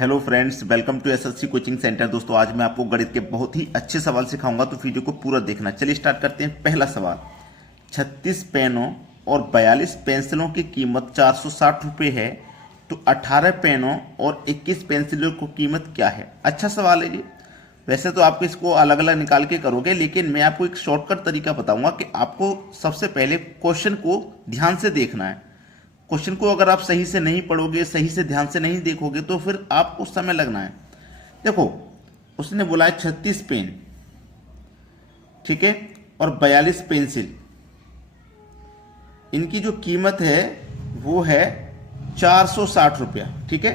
Hello friends, welcome to SSC coaching centre. दोस्तों, आज मैं आपको गणित के बहुत ही अच्छे सवाल सिखाऊंगा, तो वीडियो को पूरा देखना। चलिए स्टार्ट करते हैं। पहला सवाल, 36 पेनों और 42 पेंसिलों की कीमत 460 रुपये है, तो 18 पेनों और 21 पेंसिलों की कीमत क्या है? अच्छा सवाल है जी। वैसे तो आपको इसको अलग अलग निकाल के करोगे, लेकिन मैं आपको एक शॉर्टकट तरीका बताऊंगा कि आपको सबसे पहले क्वेश्चन को ध्यान से देखना है। क्वेश्चन को अगर आप सही से नहीं पढ़ोगे, सही से ध्यान से नहीं देखोगे, तो फिर आपको समय लगना है। देखो, उसने बोला है 36 पेन, ठीक है, और 42 पेंसिल। इनकी जो कीमत है वो है 460 रुपया, ठीक है।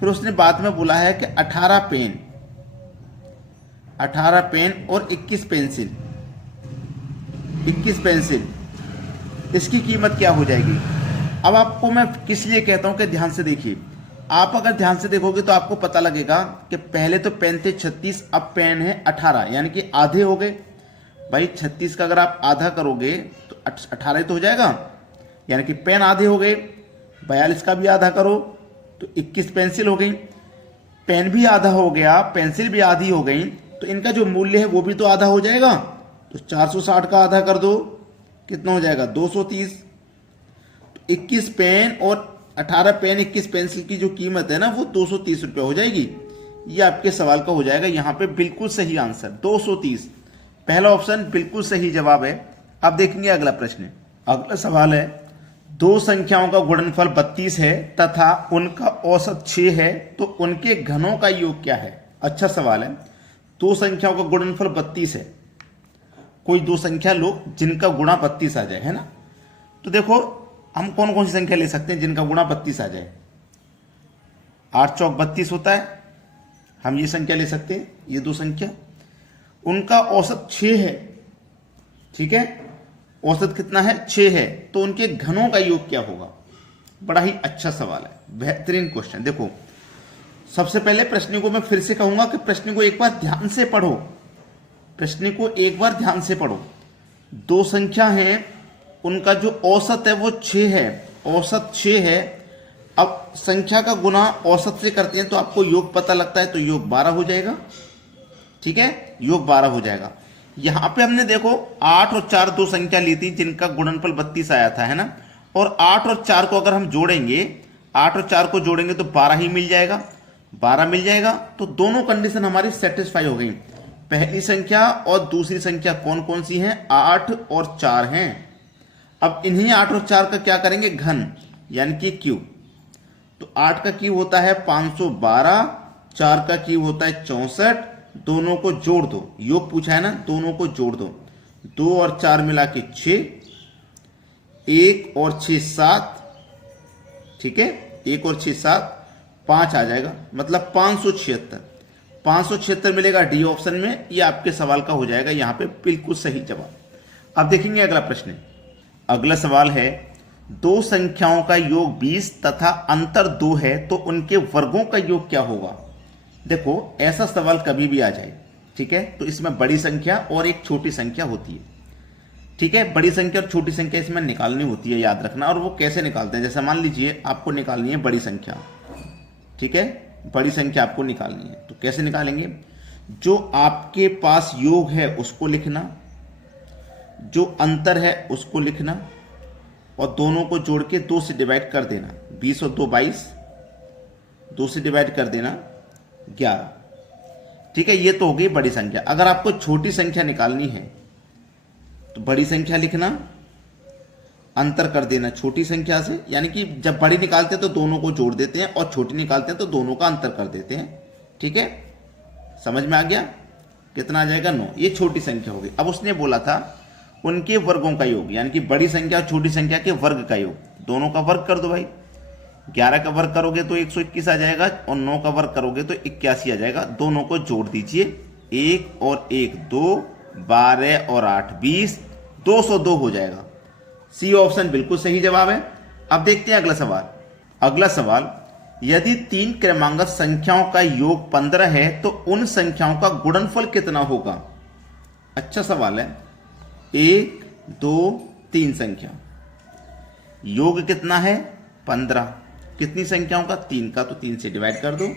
फिर उसने बाद में बोला है कि 18 पेन और 21 पेंसिल, इसकी कीमत क्या हो जाएगी? अब आपको मैं किस लिए कहता हूं कि ध्यान से देखिए। आप अगर ध्यान से देखोगे तो आपको पता लगेगा कि पहले तो पेन थे 36, अब पेन है 18, यानी कि आधे हो गए। भाई 36 का अगर आप आधा करोगे तो 18 तो हो जाएगा, यानी कि पेन आधे हो गए। 42 का भी आधा करो तो 21 पेंसिल हो गई। पेन भी आधा हो गया, पेंसिल भी आधी हो गई, तो इनका जो मूल्य है वो भी तो आधा हो जाएगा। तो 460 का आधा कर दो, कितना हो जाएगा? 230। 21 पेन और 18 पेन 21 पेंसिल की जो कीमत है ना, वो 230 रुपये हो जाएगी। ये आपके सवाल का हो जाएगा यहाँ पे बिल्कुल सही आंसर, 230। पहला ऑप्शन बिल्कुल सही जवाब है। अब देखेंगे अगला प्रश्न। अगला सवाल है, दो संख्याओं का गुणनफल 32 है तथा उनका औसत 6 है, तो उनके घनों का योग क्या है? अच्छा सवाल है। दो संख्याओं का गुणनफल 32 है। कोई दो संख्या लो जिनका गुणा 32 आ जाए, है ना। तो देखो, हम कौन कौन सी संख्या ले सकते हैं जिनका गुणा 32 आ जाए? 8 चौक 32 होता है, हम ये संख्या ले सकते हैं। ये दो संख्या, उनका औसत 6 है, ठीक है। औसत कितना है? 6 है, तो उनके घनों का योग क्या होगा? बड़ा ही अच्छा सवाल है, बेहतरीन क्वेश्चन। देखो, सबसे पहले प्रश्न को मैं फिर से कहूंगा कि प्रश्न को एक बार ध्यान से पढ़ो। प्रश्न को एक बार ध्यान से पढ़ो। दो संख्या हैं, उनका जो औसत है वो 6 है, औसत 6 है। अब संख्या का गुना औसत से करते हैं तो आपको योग पता लगता है, तो योग 12 हो जाएगा, ठीक है। योग 12 हो जाएगा। यहां पे हमने देखो 8 और 4 दो संख्या ली थी जिनका गुणनफल 32 आया था, है ना। और 8 और 4 को अगर हम जोड़ेंगे, 8 और 4 को जोड़ेंगे तो 12 ही मिल जाएगा, 12 मिल जाएगा। तो दोनों कंडीशन हमारी सेटिस्फाई हो गई। पहली संख्या और दूसरी संख्या कौन कौन सी है? 8 और 4 हैं। अब इन्हीं 8 और 4 का क्या करेंगे? घन, यानी कि क्यूब। तो 8 का क्यूब होता है 512, 4 का क्यूब होता है 64। दोनों को जोड़ दो, योग पूछा है ना, दोनों को जोड़ दो। 2 और 4 मिला के 6, 1 और 6 7, ठीक है। 1 और 6 7, 5 आ जाएगा, मतलब 576। 576 मिलेगा डी ऑप्शन में। ये आपके सवाल का हो जाएगा यहाँ पे बिल्कुल सही जवाब। अब देखेंगे अगला प्रश्न। अगला सवाल है, दो संख्याओं का योग 20 तथा अंतर 2 है, तो उनके वर्गों का योग क्या होगा? देखो, ऐसा सवाल कभी भी आ जाए, ठीक है, तो इसमें बड़ी संख्या और एक छोटी संख्या होती है, ठीक है। बड़ी संख्या और छोटी संख्या इसमें निकालनी होती है, याद रखना। और वो कैसे निकालते हैं? जैसे मान लीजिए आपको निकालनी है बड़ी संख्या, ठीक है, बड़ी संख्या आपको निकालनी है, तो कैसे निकालेंगे? जो आपके पास योग है उसको लिखना, जो अंतर है उसको लिखना, और दोनों को जोड़ के 2 से डिवाइड कर देना। 20 और 2 22, 2 से डिवाइड कर देना 11, ठीक है। ये तो हो गई बड़ी संख्या। अगर आपको छोटी संख्या निकालनी है तो बड़ी संख्या लिखना, अंतर कर देना छोटी संख्या से, यानी कि जब बड़ी निकालते हैं तो दोनों को जोड़ देते हैं, और छोटी निकालते हैं तो दोनों का अंतर कर देते हैं, ठीक है। समझ में आ गया? कितना आ जाएगा? 9। ये छोटी संख्या होगी। अब उसने बोला था उनके वर्गों का योग, यानी कि बड़ी संख्या और छोटी संख्या के वर्ग का योग। दोनों का वर्ग कर दो भाई। 11 का वर्ग करोगे तो 121 आ जाएगा, और 9 का वर्ग करोगे तो 81 आ जाएगा। दोनों को जोड़ दीजिए, 1 और 1 2, 12 और 8 20, 202 हो जाएगा। सी ऑप्शन बिल्कुल सही जवाब है। अब देखते हैं अगला सवाल। अगला सवाल, यदि 3 क्रमांगत संख्याओं का योग 15 है, तो उन संख्याओं का गुणनफल कितना होगा? अच्छा सवाल है। 1 2 3 संख्या, योग कितना है? 15, कितनी संख्याओं का? 3 का, तो 3 से डिवाइड कर दो,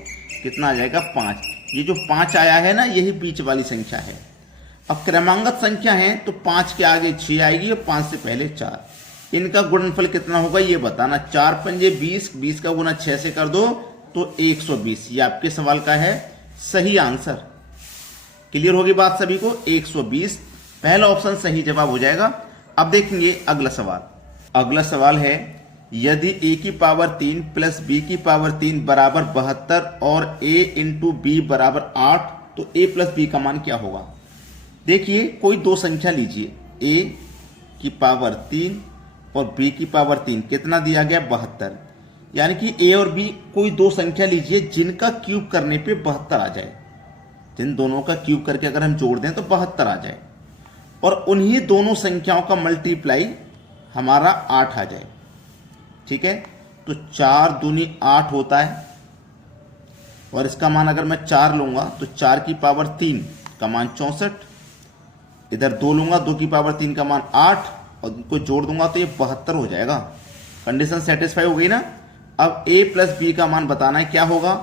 कितना आ जाएगा? 5। ये जो 5 आया है ना, यही बीच वाली संख्या है। अब क्रमांगत संख्या है तो 5 के आगे 6 आएगी और 5 से पहले 4। इनका गुणनफल कितना होगा ये बताना। 4 पंजे 20, 20 का गुना 6 से कर दो तो 120। ये आपके सवाल का है सही आंसर। क्लियर होगी बात सभी को? 120 पहला ऑप्शन सही जवाब हो जाएगा। अब देखेंगे अगला सवाल। अगला सवाल है, यदि a की पावर 3 प्लस b की पावर 3 बराबर 72 और a इंटू बी बराबर 8 तो a प्लस b का मान क्या होगा? देखिए, कोई दो संख्या लीजिए, a की पावर 3 और b की पावर 3, कितना दिया गया? 72। यानी कि a और b कोई दो संख्या लीजिए जिनका क्यूब करने पे 72 आ जाए। जिन दोनों का क्यूब करके अगर हम जोड़ दें तो 72 आ जाए, और उन्हीं दोनों संख्याओं का मल्टीप्लाई हमारा 8 आ जाए। ठीक है, तो 4 दूनी 8 होता है, और इसका मान अगर मैं 4 लूंगा तो 4 की पावर 3 का मान 64, इधर 2 लूंगा, 2 की पावर 3 का मान 8, और इनको जोड़ दूंगा तो ये 72 हो जाएगा। कंडीशन सेटिस्फाई हो गई ना। अब a प्लस बी का मान बताना है क्या होगा।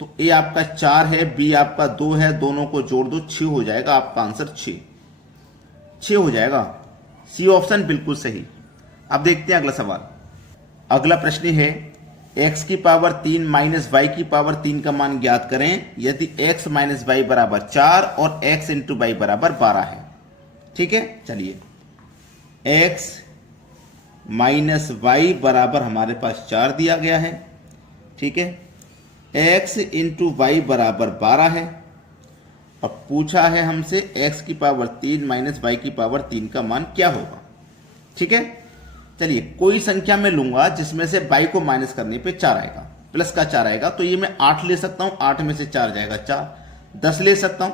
तो a आपका 4 है, b आपका 2 है, दोनों को जोड़ दो 6 हो जाएगा। आपका आंसर 6 हो जाएगा। सी ऑप्शन बिल्कुल सही। अब देखते हैं अगला सवाल। अगला प्रश्न है, x की पावर 3 माइनस वाई की पावर 3 का मान ज्ञात करें यदि x माइनस वाई बराबर 4 और x इंटू वाई बराबर 12 है। ठीक है, चलिए, x माइनस वाई बराबर हमारे पास 4 दिया गया है। ठीक है, x इंटू वाई बराबर 12 है, और पूछा है हमसे x की पावर 3 माइनस वाई की पावर 3 का मान क्या होगा। ठीक है, चलिए, कोई संख्या में लूंगा जिसमें से y को माइनस करने पे 4 आएगा, प्लस का 4 आएगा, तो ये मैं 8 ले सकता हूं, 8 में से 4 जाएगा 4। 10 ले सकता हूं,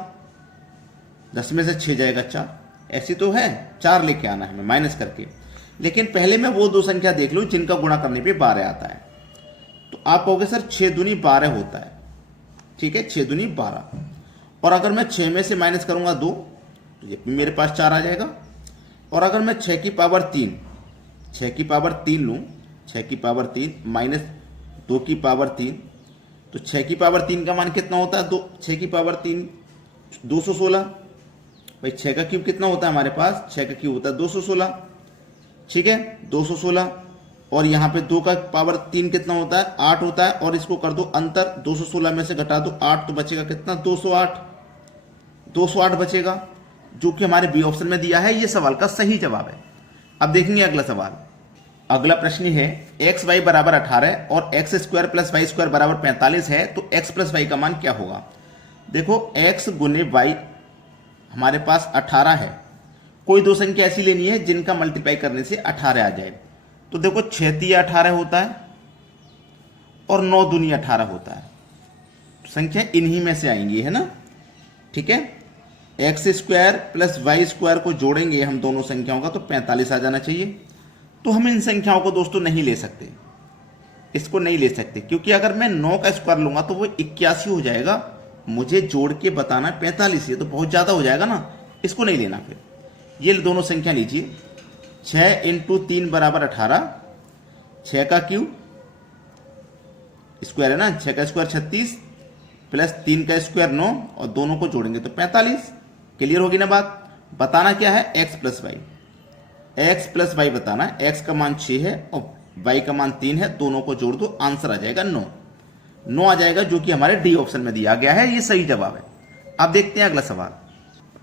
10 में से 6 जाएगा 4। ऐसी तो है, 4 लेके आना है हमें माइनस करके। लेकिन पहले मैं वो दो संख्या देख लूं जिनका गुणा करने पे 12 आता है। तो आप कहोगे सर 6 दूनी 12 होता है। ठीक है, 6 दूनी 12, और अगर मैं 6 में से माइनस करूंगा 2 तो ये भी मेरे पास 4 आ जाएगा। और अगर मैं 6 की पावर 3 लूं, 6 की पावर 3 माइनस 2 की पावर 3, तो 6 की पावर 3 का मान कितना होता है? 6 की पावर 3 216। भाई 6 का क्यूब कितना होता है हमारे पास? 6 का क्यूब होता है 216। ठीक है, 216, और यहाँ पे 2 का पावर 3 कितना होता है? 8 होता है, और इसको कर दो अंतर, 216 में से घटा दो 8 तो बचेगा कितना? 208 बचेगा, जो कि हमारे बी ऑप्शन में दिया है। ये सवाल का सही जवाब है। अब देखेंगे अगला सवाल। अगला प्रश्न है, एक्स वाई बराबर 18 और x square plus y square बराबर 45 है, तो एक्स प्लस वाई का मान क्या होगा? देखो, एक्स गुने वाई हमारे पास 18 है। कोई दो संख्या ऐसी लेनी है जिनका मल्टीप्लाई करने से 18 आ जाए। तो देखो, 6 तिया 18 होता है और 9 दूनी 18 होता है। संख्या इन्हीं में से आएंगी, है ना। ठीक है, x square plus y square को जोड़ेंगे हम दोनों संख्याओं का तो 45 आ जाना चाहिए। तो हम इन संख्याओं को दोस्तों नहीं ले सकते, इसको नहीं ले सकते, क्योंकि अगर मैं 9 का स्क्वायर लूंगा तो वो 81 हो जाएगा। मुझे जोड़ के बताना 45, ये तो बहुत ज्यादा हो जाएगा ना, इसको नहीं लेना। फिर ये दोनों संख्या लीजिए, 6 इंटू 3 बराबर 18, 6 का क्यूब स्क्वायर है ना, 6 का स्क्वायर 36 प्लस 3 का स्क्वायर 9, और दोनों को जोड़ेंगे तो 45। क्लियर होगी ना बात। बताना क्या है? एक्स प्लस वाई बताना है। एक्स का मान 6 है और वाई का मान 3 है, दोनों को जोड़ दो, आंसर आ जाएगा 9 आ जाएगा, जो कि हमारे डी ऑप्शन में दिया गया है। ये सही जवाब है। अब देखते हैं अगला सवाल।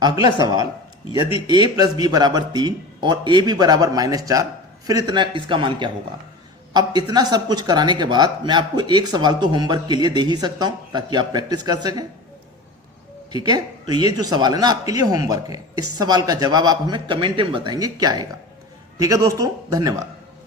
अगला सवाल, यदि a प्लस बी बराबर 3 और a भी बराबर -4, फिर इतना इसका मान क्या होगा? अब इतना सब कुछ कराने के बाद मैं आपको एक सवाल तो होमवर्क के लिए दे ही सकता हूं, ताकि आप प्रैक्टिस कर सकें। ठीक है, तो ये जो सवाल है ना आपके लिए होमवर्क है। इस सवाल का जवाब आप हमें कमेंट में बताएंगे क्या आएगा। ठीक है दोस्तों, धन्यवाद।